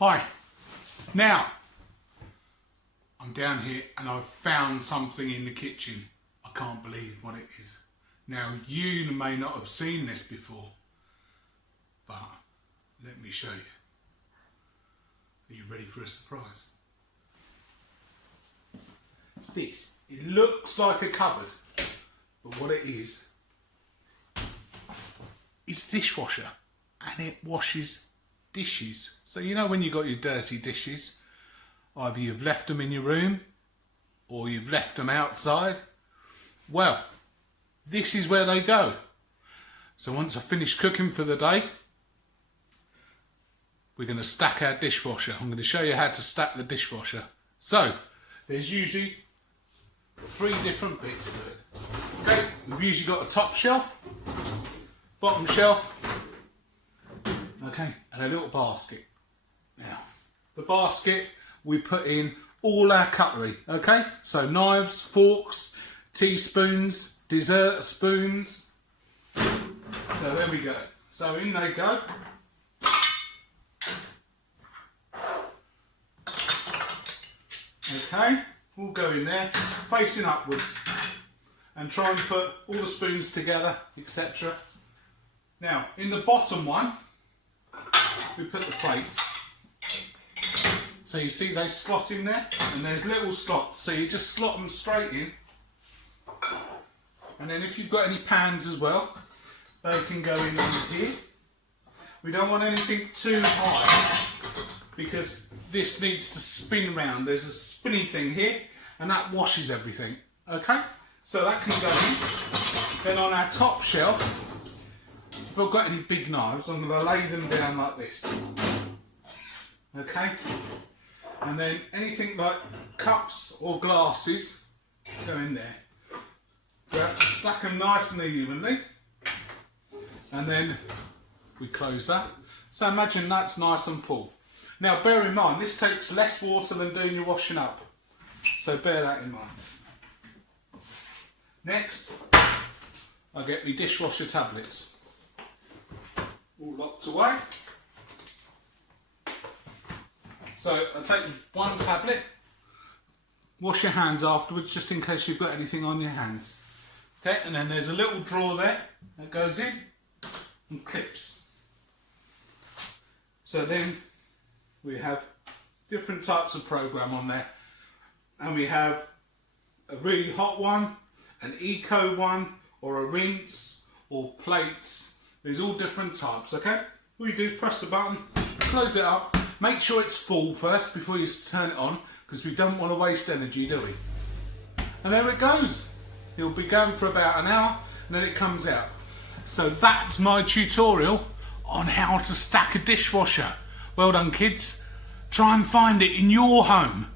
Hi. Now, I'm down here and I've found something in the kitchen. I can't believe what it is. Now, you may not have seen this before, but let me show you. Are you ready for a surprise? It looks like a cupboard, but what it is dishwasher, and it washes dishes. So you know when you got your dirty dishes, either you've left them in your room or you've left them outside. Well, this is where they go. So once I finish cooking for the day, we're going to stack our dishwasher. I'm going to show you how to stack the dishwasher. So there's usually 3 different bits to it. Okay, we've usually got a top shelf, bottom shelf, okay, and a little basket. Now, the basket we put in all our cutlery, okay? So knives, forks, teaspoons, dessert spoons. So there we go. So in they go. Okay, we'll go in there, facing upwards, and try and put all the spoons together, etc. Now, in the bottom one, we put the plates. So you see they slot in there, and there's little slots, so you just slot them straight in. And then if you've got any pans as well, they can go in under here. We don't want anything too high, because this needs to spin round. There's a spinny thing here, and that washes everything. Okay, so that can go in. Then on our top shelf, if I've got any big knives, I'm going to lay them down like this. Okay, and then anything like cups or glasses go in there. We have to stack them nice and evenly, and then we close that. So imagine that's nice and full. Now bear in mind, this takes less water than doing your washing up, so bear that in mind. Next, I get my dishwasher tablets, all locked away. So I take one tablet, wash your hands afterwards just in case you've got anything on your hands. Okay, and then there's a little drawer there that goes in and clips. So then we have different types of program on there, and we have a really hot one, an eco one, or a rinse, or plates. There's all different types, okay? All you do is press the button, close it up, make sure it's full first before you turn it on, because we don't want to waste energy, do we? And there it goes. It'll be going for about an hour, and then it comes out. So that's my tutorial on how to stack a dishwasher. Well done, kids. Try and find it in your home.